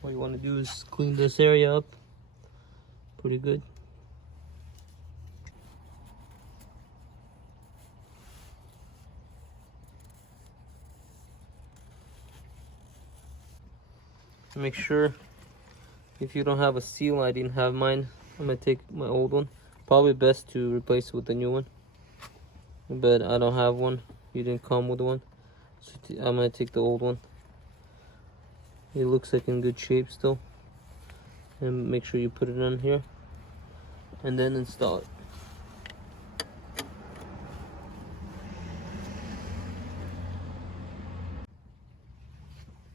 What you want to do is clean this area up pretty good. Make sure, if you don't have a seal, I didn't have mine, I'm gonna take my old one. Probably best to replace it with the new one, but I don't have one. You didn't come with one, so I'm gonna take the old one. It looks like in good shape still. And make sure you put it on here and then install it.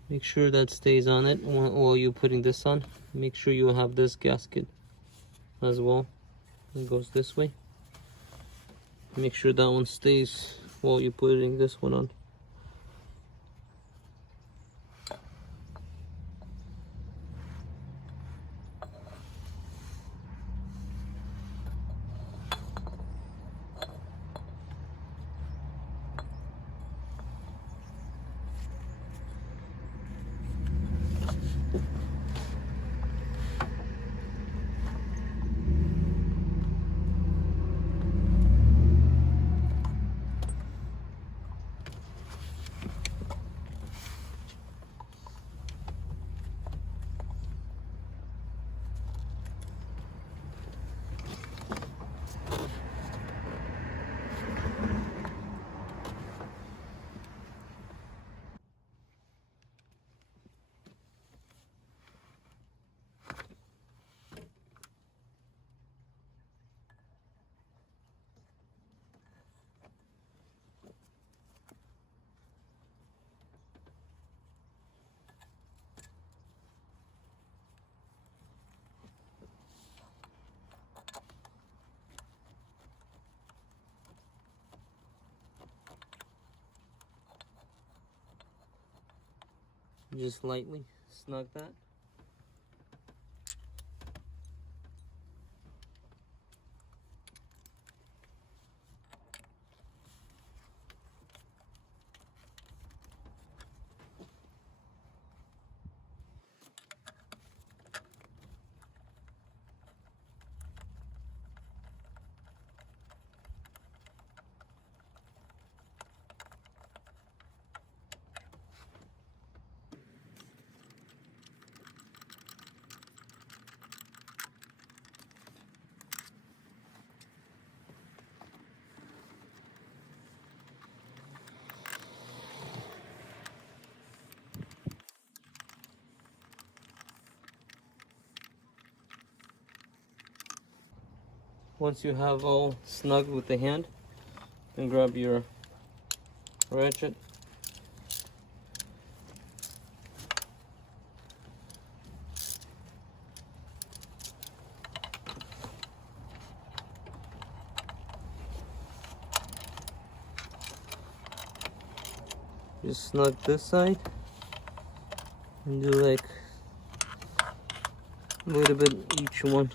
Make sure that stays on it while you're putting this on. Make sure you have this gasket as well. It goes this way. Make sure that one stays while you're putting this one on. Just lightly snug that. Once you have all snug with the hand, then grab your ratchet. Just snug this side and do like a little bit each one.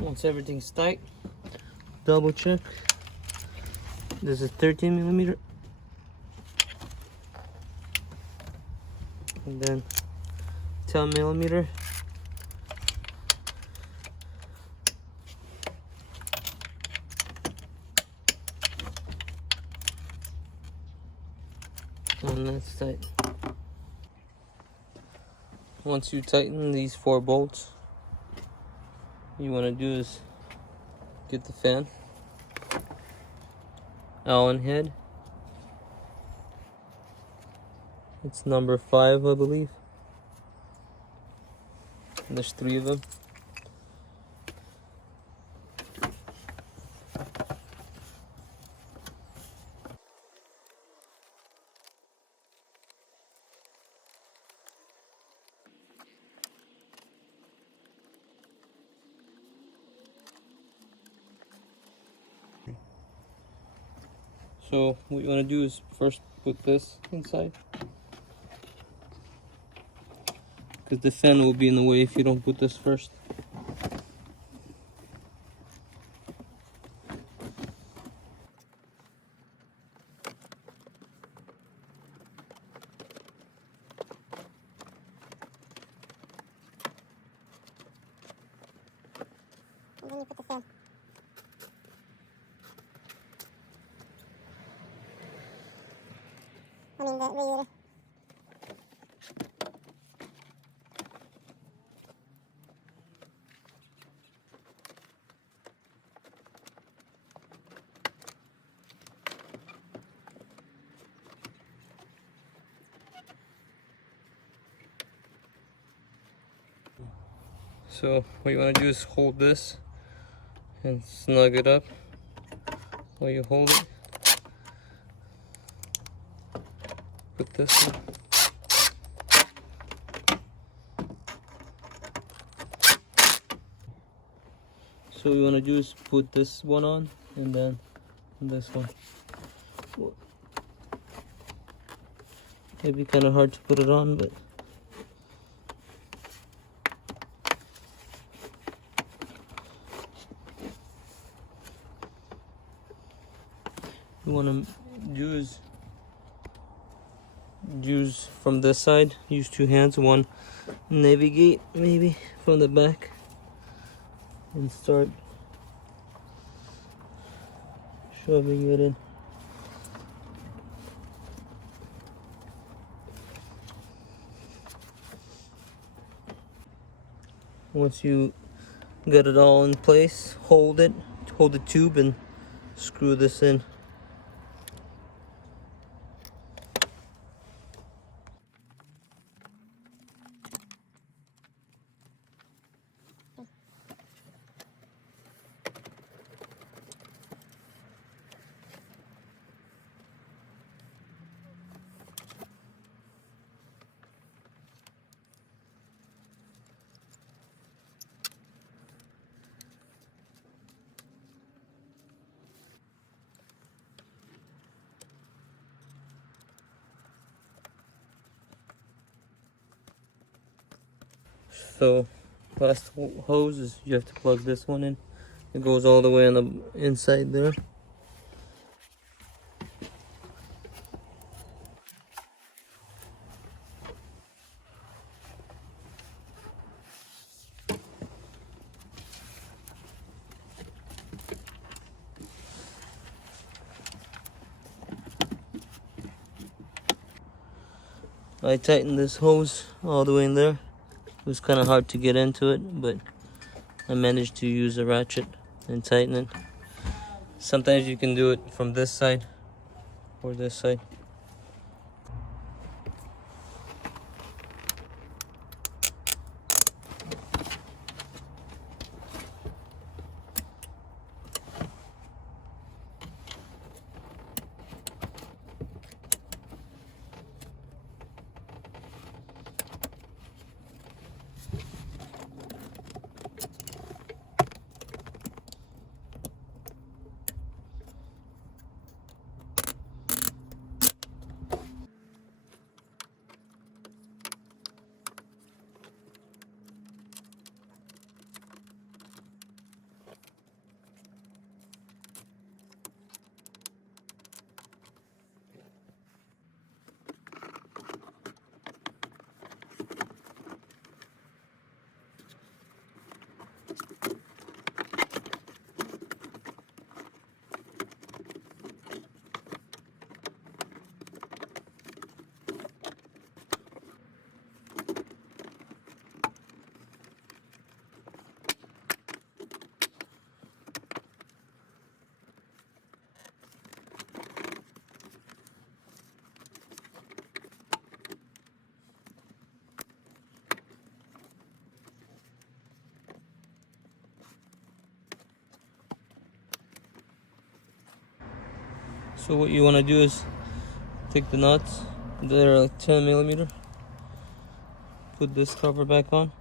Once everything's tight, double check. This is 13mm, and then 10mm, And that's tight. Once you tighten these 4 bolts, you want to do is get the fan, Allen head. It's number 5, I believe. And there's 3 of them. So what you want to do is first put this inside, because the fan will be in the way if you don't put this first. And then you put the fan. I mean the radiator. So what you want to do is hold this and snug it up while you hold it. Put this in. So what you want to do is put this one on and then this one. Maybe kind of hard to put it on, but you want to use from this side, use 2 hands, one navigate maybe from the back and start shoving it in. Once you get it all in place, hold the tube and screw this in. So last hose is you have to plug this one in. It goes all the way on the inside there. I tightened this hose all the way in there. It was kind of hard to get into it, but I managed to use a ratchet and tighten it. Sometimes you can do it from this side or this side. So what you want to do is take the nuts, they're like 10 millimeter, put this cover back on.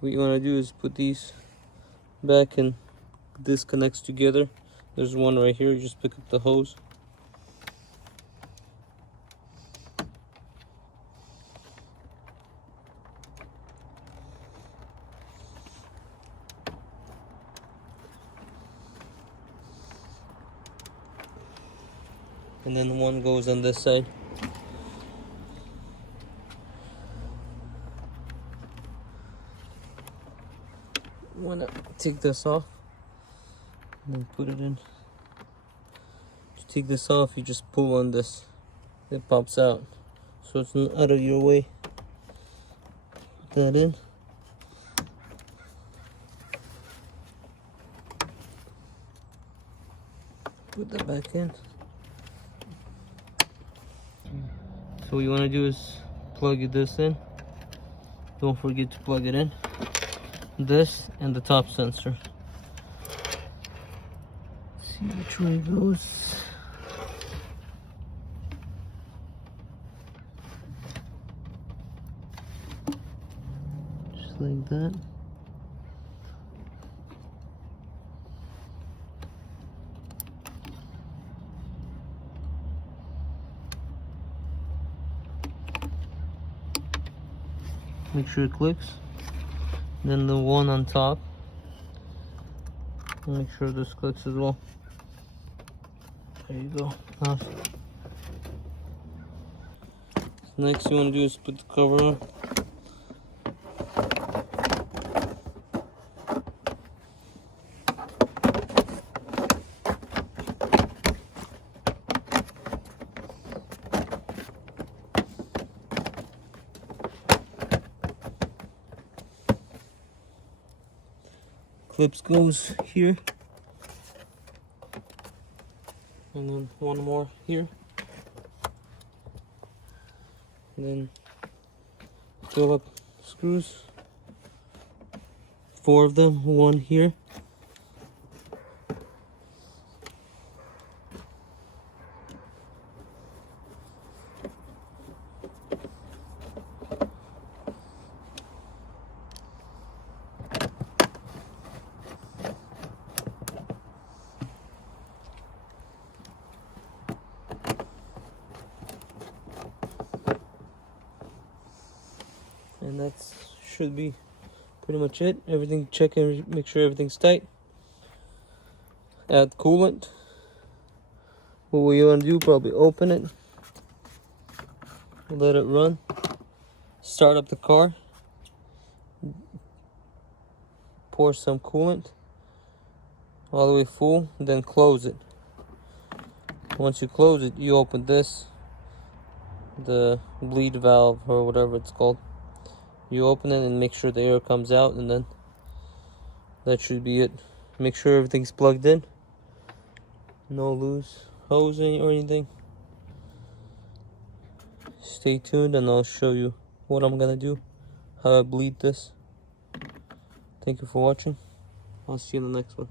What you want to do is put these back and this connects together. There's one right here, you just pick up the hose. And then one goes on this side. Want to take this off and then put it in. To take this off, you just pull on this. It pops out, so it's not out of your way. Put that in. Put that back in. So what you want to do is plug this in. Don't forget to plug it in. This and the top sensor. Let's see which way it goes. Just like that. Make sure it clicks. Then the one on top, make sure this clicks as well. There you go. Now, next you want to do is put the cover on. Clips goes here, and then one more here, and then fill up screws, 4 of them, one here, and that should be pretty much it. Everything, check and make sure everything's tight. Add coolant. What you want to do, probably open it, let it run, start up the car, pour some coolant all the way full, then close it. Once you close it, you open this, the bleed valve or whatever it's called. You open it and make sure the air comes out, and then that should be it. Make sure everything's plugged in, no loose hose or anything. Stay tuned and I'll show you what I'm gonna do, how I bleed this. Thank you for watching. I'll see you in the next one.